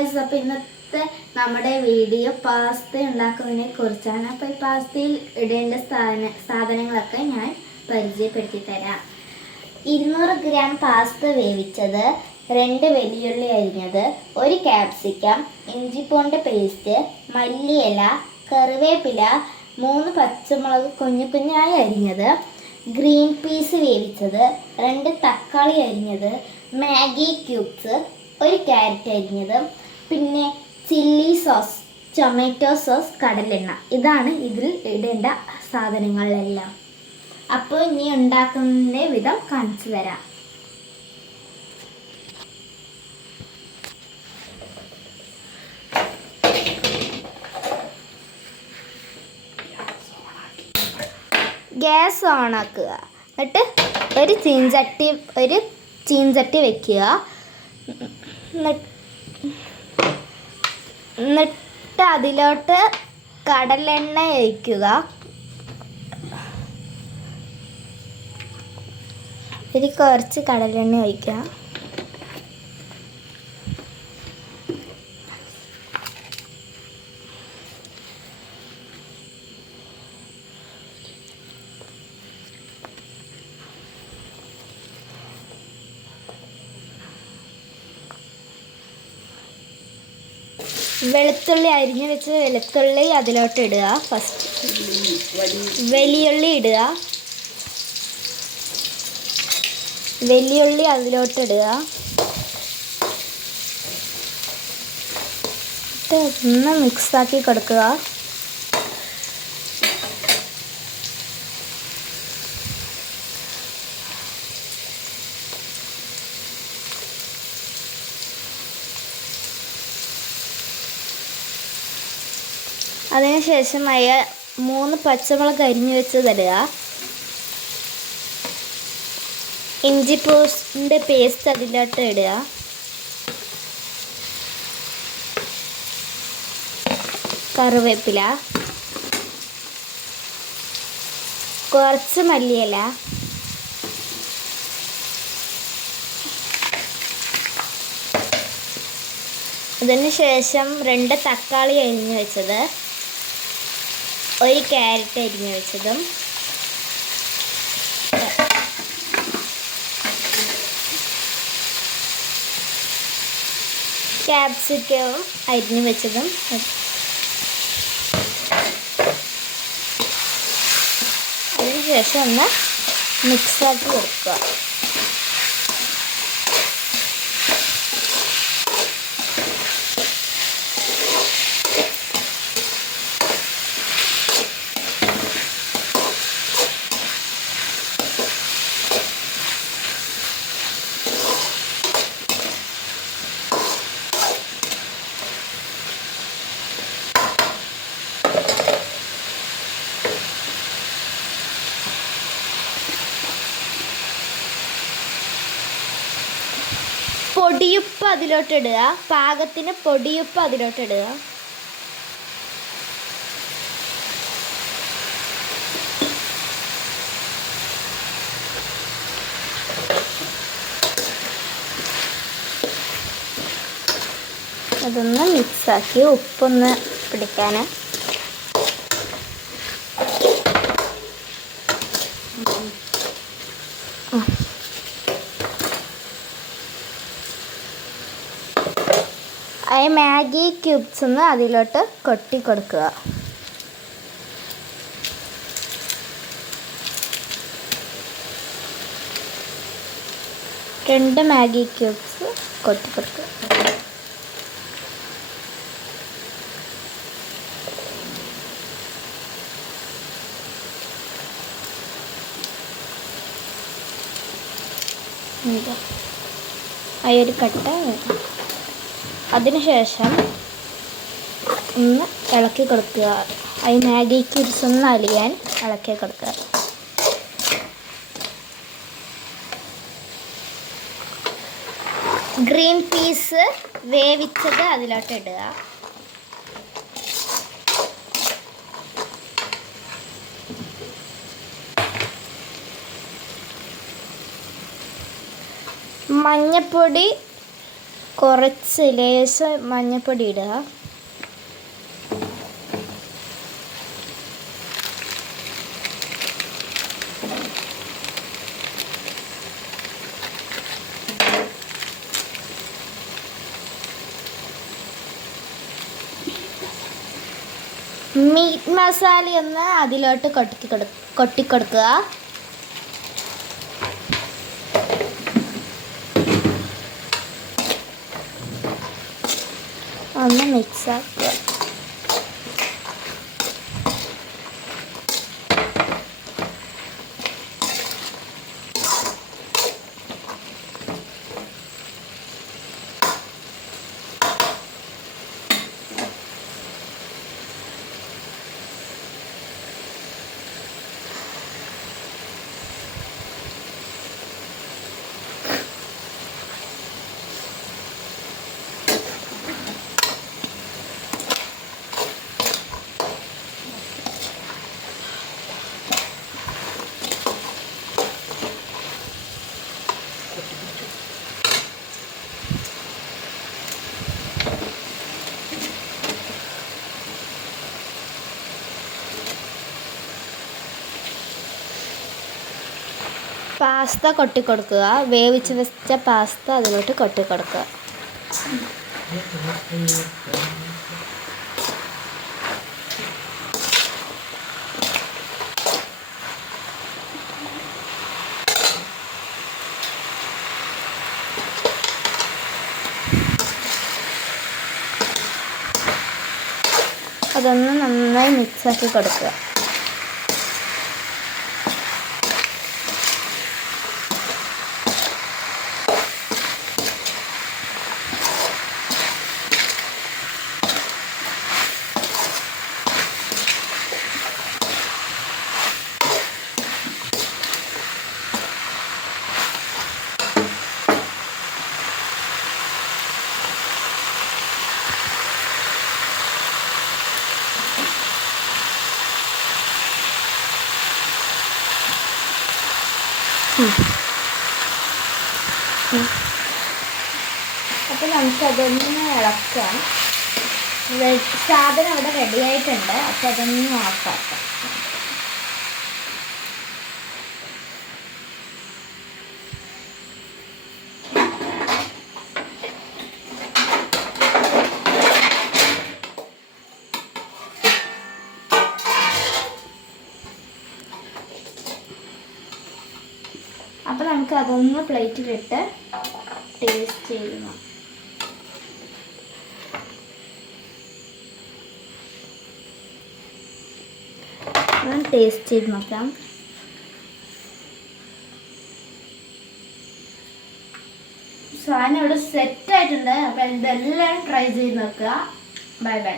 Guys, അപ്പോൾ ഇന്നത്തെ നമ്മുടെ വീഡിയോ പാസ്ത ഉണ്ടാക്കുന്നതിനെ കുറിച്ചാണ്. അപ്പോൾ ഈ പാസ്തയിൽ ഇടേണ്ട സാധനങ്ങളൊക്കെ ഞാൻ പരിചയപ്പെടുത്തി തരാം. 200 ഗ്രാം പാസ്ത വേവിച്ചത്, 2 വലിയുള്ളി അരിഞ്ഞത്, 1 ക്യാപ്സിക്കം, ഇഞ്ചിപ്പൂണ്ട് പേസ്റ്റ്, മല്ലിയില, കറിവേപ്പില, 3 പച്ചമുളക് കുഞ്ഞു കുഞ്ഞായി അരിഞ്ഞത്, ഗ്രീൻ പീസ് വേവിച്ചത്, 2 തക്കാളി അരിഞ്ഞത്, മാഗി ക്യൂബ്സ്, 1 ക്യാരറ്റ് അരിഞ്ഞത്, പിന്നെ ചില്ലി സോസ്, ടൊമാറ്റോ സോസ്, കടലെണ്ണ. ഇതാണ് ഇതിൽ ഇടേണ്ട സാധനങ്ങളെല്ലാം. അപ്പോൾ ഇനി ഉണ്ടാക്കുന്ന വിധം കാണിച്ചു തരാം. ഗ്യാസ് ഓണാക്കുക. എന്നിട്ട് ഒരു ചീൻചട്ടി വെക്കുക. എന്നിട്ട് അതിലോട്ട് കടലെണ്ണ ഒഴിക്കുക. കുറച്ച് കടലെണ്ണ ഒഴിക്കുക. വെളുത്തുള്ളി അരിഞ്ഞ് വെച്ച് വെളുത്തുള്ളി അതിലോട്ട് ഇടുക. ഫസ്റ്റ് വലിയുള്ളി ഇടുക. വലിയുള്ളി അതിലോട്ട് ഇടുക. ഒന്ന് മിക്സാക്കി കൊടുക്കുക. അതിനുശേഷം 3 പച്ചമുളക് അരിഞ്ഞു വെച്ചതിടുക. ഇഞ്ചി പൂണ്ട് പേസ്റ്റ് അതിലോട്ട് ഇടുക. കറിവേപ്പില, കുറച്ച് മല്ലിയില, അതിനുശേഷം 2 തക്കാളി അരിഞ്ഞു വെച്ചത്, 1 ക്യാരറ്റ് അരിഞ്ഞു വെച്ചതും, ക്യാപ്സിക്കവും അരിഞ്ഞു വെച്ചതും, അതിനുശേഷം ഒന്ന് മിക്സാക്കി കൊടുക്കുക. പൊടിയുപ്പ് അതിലോട്ടിടുക. പാകത്തിന് പൊടിയുപ്പ് അതിലോട്ടിടുക. അതൊന്ന് മിക്സാക്കി ഉപ്പൊന്ന് പിടിക്കാൻ. മാഗി ക്യൂബ്സ് ഒന്ന് അതിലോട്ട് കൊട്ടി കൊടുക്കുക. രണ്ട് മാഗി ക്യൂബ്സ് കൊട്ടി കൊടുക്കുക. ഒരു കട്ട. അതിനുശേഷം ഒന്ന് ഇളക്കി കൊടുക്കുക. മാഗി ക്യൂബ്സ് ഒന്ന് അലിയാൻ ഇളക്കി കൊടുക്കുക. ഗ്രീൻ പീസ് വേവിച്ചത് അതിലോട്ട് ഇടുക. മഞ്ഞപ്പൊടി കുറച്ച് ലേശം മഞ്ഞൾപ്പൊടി ഇടുക. മീറ്റ് മസാലയൊന്ന് അതിലോട്ട് കൊട്ടിക്കൊടുക്കുക. ഒന്ന് മിക്സ് ആക്കുക. പാസ്ത കൊട്ടിക്കൊടുക്കുക. വേവിച്ച് വെച്ച പാസ്ത അതിലോട്ട് കൊട്ടിക്കൊടുക്കുക. അതൊന്ന് നന്നായി മിക്സാക്കി കൊടുക്കുക. അപ്പോൾ നമുക്കതൊന്ന് ഇളക്കാം. സാധനം അവിടെ റെഡി ആയിട്ടുണ്ട്. അപ്പോൾ അതൊന്ന് ഓഫാക്കാം. അപ്പോൾ നമുക്ക് അതൊന്ന് പ്ലേറ്റിലിട്ട് ടേസ്റ്റ് ചെയ്യണം. ടേസ്റ്റ് ചെയ്ത് നോക്കാം. സാധനം ഇവിടെ സെറ്റായിട്ടുണ്ട്. അപ്പോൾ ഇതെല്ലാം ട്രൈ ചെയ്ത് നോക്കുക. Bye bye.